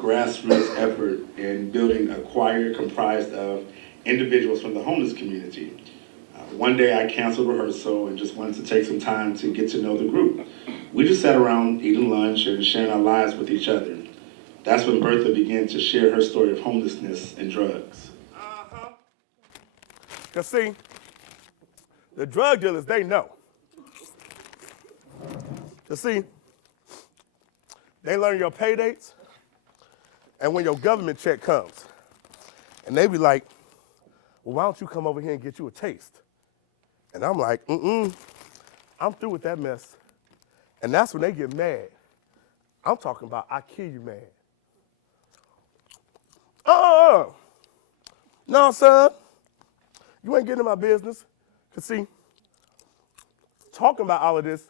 grassroots effort in building a choir comprised of individuals from the homeless community. One day I canceled rehearsal and just wanted to take some time to get to know the group. We just sat around eating lunch and sharing our lives with each other. That's when Bertha began to share her story of homelessness and drugs. Because see, the drug dealers, they know. Because see, they learn your pay dates and when your government check comes. And they be like, well, why don't you come over here and get you a taste? And I'm like, I'm through with that mess. And that's when they get mad. I'm talking about I kill you mad. No, son, you ain't getting in my business. Because see, talking about all of this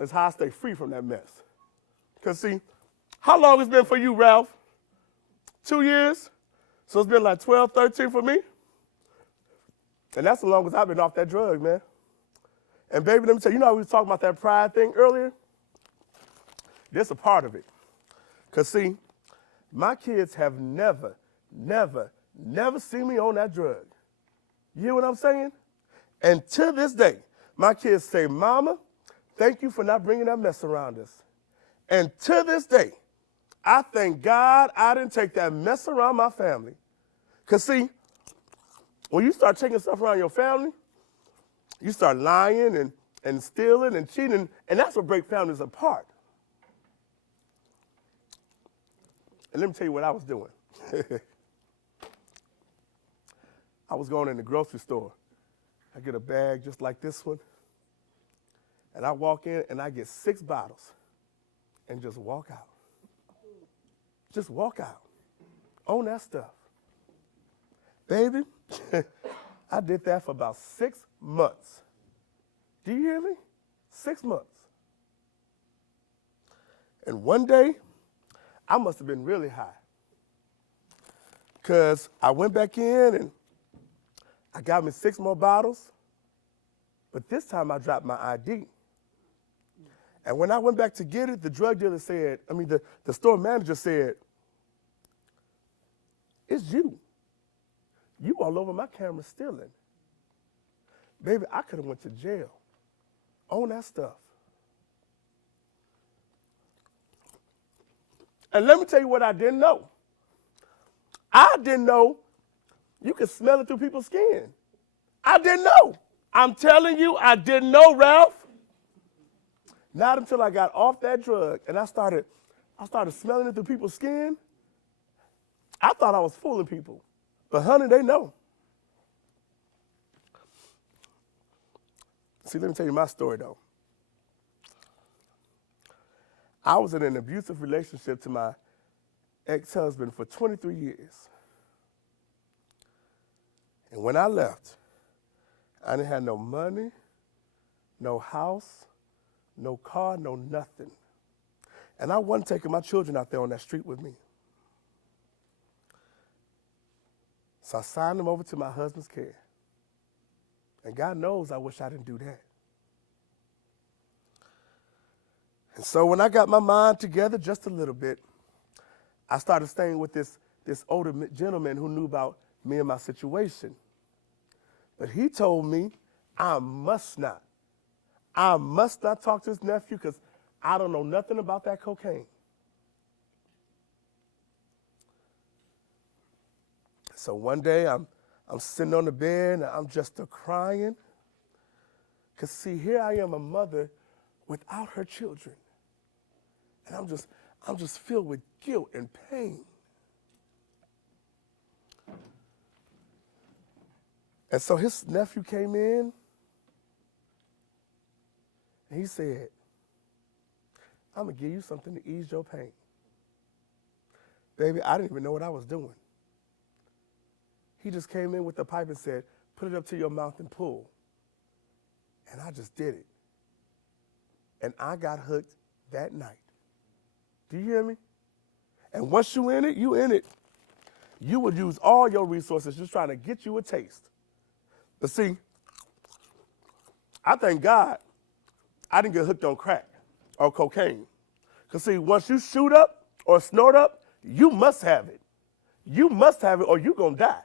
is how I stay free from that mess. Because see, how long it's been for you, Ralph? 2 years? So it's been like 12, 13 for me? And that's the longest I've been off that drug, man. And baby, let me tell you, you know how we was talking about that pride thing earlier? This a part of it. Because see, my kids have never seen me on that drug. You hear what I'm saying? And to this day, my kids say, Mama, thank you for not bringing that mess around us. And to this day, I thank God I didn't take that mess around my family. Because see, when you start taking stuff around your family, you start lying and stealing and cheating, and that's what breaks families apart. And let me tell you what I was doing. I was going in the grocery store. I get a bag just like this one, and I walk in and I get 6 bottles and just walk out. Just walk out on that stuff. Baby, I did that for about 6 months. Do you hear me? 6 months. And one day, I must have been really high. Because I went back in and I got me 6 more bottles. But this time I dropped my ID. And when I went back to get it, the drug dealer said, the store manager said, it's you. You all over my camera stealing. Baby, I could have went to jail on that stuff. And let me tell you what I didn't know. I didn't know you could smell it through people's skin. I didn't know. I'm telling you, I didn't know, Ralph. Not until I got off that drug and I started smelling it through people's skin. I thought I was fooling people. But honey, they know. See, let me tell you my story, though. I was in an abusive relationship to my ex-husband for 23 years. And when I left, I didn't have no money, no house, no car, no nothing. And I wasn't taking my children out there on that street with me. So I signed them over to my husband's care. And God knows I wish I didn't do that. And so when I got my mind together just a little bit, I started staying with this older gentleman who knew about me and my situation. But he told me I must not talk to his nephew because I don't know nothing about that cocaine. So one day I'm sitting on the bed and I'm just crying. Because see, here I am, a mother without her children. And I'm just filled with guilt and pain. And so his nephew came in and he said, I'm going to give you something to ease your pain. Baby, I didn't even know what I was doing. He just came in with the pipe and said, put it up to your mouth and pull. And I just did it. And I got hooked that night. Do you hear me? And once you in it, you in it. You would use all your resources just trying to get you a taste. But see, I thank God I didn't get hooked on crack or cocaine. Because see, once you shoot up or snort up, You must have it. You must have it or you're going to die.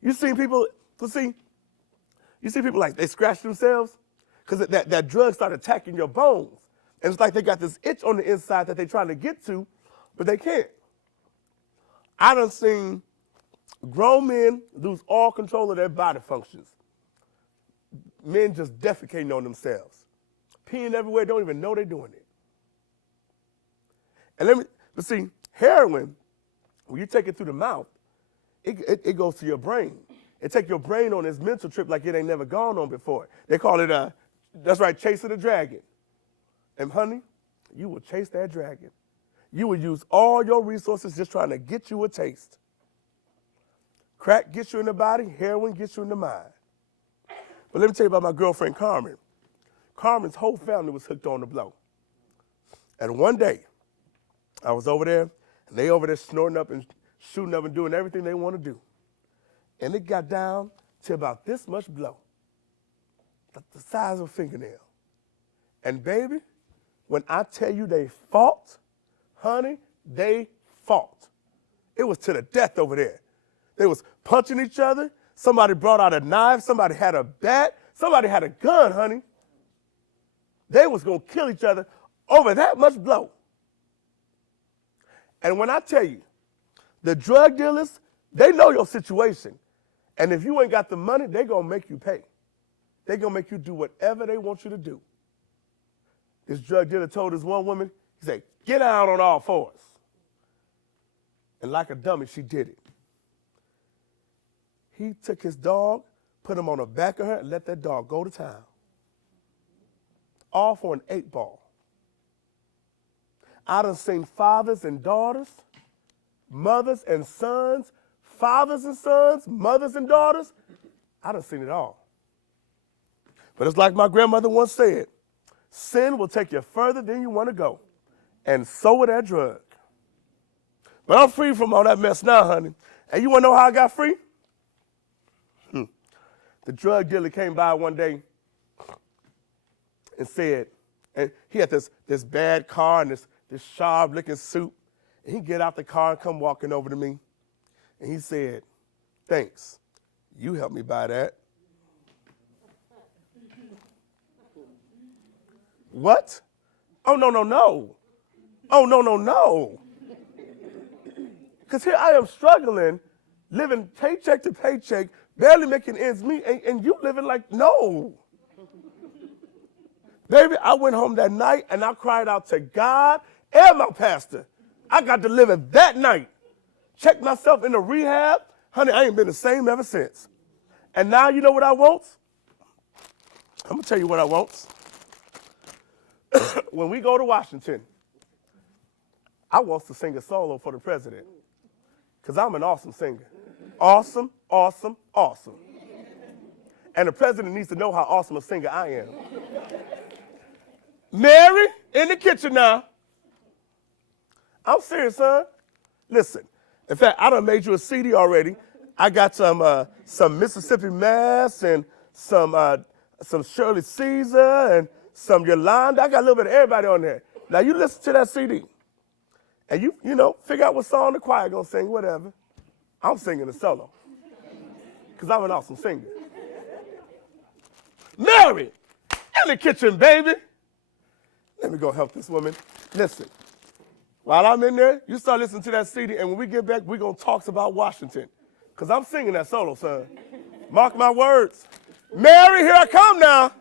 You see people like they scratch themselves because that drug start attacking your bones. And it's like they got this itch on the inside that they're trying to get to, but they can't. I done seen grown men lose all control of their body functions. Men just defecating on themselves. Peeing everywhere, don't even know they're doing it. And but see, heroin, when you take it through the mouth, it goes to your brain. It takes your brain on this mental trip like it ain't never gone on before. They call it, that's right, chasing the dragon. And honey, you will chase that dragon. You will use all your resources just trying to get you a taste. Crack gets you in the body, heroin gets you in the mind. But let me tell you about my girlfriend, Carmen. Carmen's whole family was hooked on the blow. And one day, I was over there, and they over there snorting up and shooting up and doing everything they want to do. And it got down to about this much blow, the size of a fingernail. And baby, when I tell you they fought, honey, they fought. It was to the death over there. They was punching each other. Somebody brought out a knife. Somebody had a bat. Somebody had a gun, honey. They was going to kill each other over that much blow. And when I tell you, the drug dealers, they know your situation. And if you ain't got the money, they going to make you pay. They going to make you do whatever they want you to do. This drug dealer told this one woman, he said, get out on all fours. And like a dummy, she did it. He took his dog, put him on the back of her, and let that dog go to town. All for an 8-ball. I done seen fathers and daughters, mothers and sons, fathers and sons, mothers and daughters. I done seen it all. But it's like my grandmother once said, sin will take you further than you want to go, and so will that drug. But I'm free from all that mess now, honey. And you want to know how I got free? The drug dealer came by one day and said, and he had this bad car and this sharp-looking suit. And he get out the car and come walking over to me. And he said, thanks. You helped me buy that. What? Oh, no. Oh, no. Because here I am struggling, living paycheck to paycheck, barely making ends meet, and you living like, no. Baby, I went home that night and I cried out to God and my pastor. I got delivered that night. Checked myself into rehab. Honey, I ain't been the same ever since. And now you know what I want? I'm going to tell you what I want. When we go to Washington, I want to sing a solo for the president because I'm an awesome singer. Awesome. And the president needs to know how awesome a singer I am. Mary, in the kitchen now. I'm serious, son. Listen, in fact, I done made you a CD already. I got some Mississippi Mass and some Shirley Caesar and some Yolanda. I got a little bit of everybody on there. Now you listen to that CD, and you know, figure out what song the choir gonna sing, whatever. I'm singing a solo, because I'm an awesome singer. Mary, in the kitchen, baby. Let me go help this woman. Listen, while I'm in there, you start listening to that CD, and when we get back, we're going to talk about Washington, because I'm singing that solo, son. Mark my words. Mary, here I come now.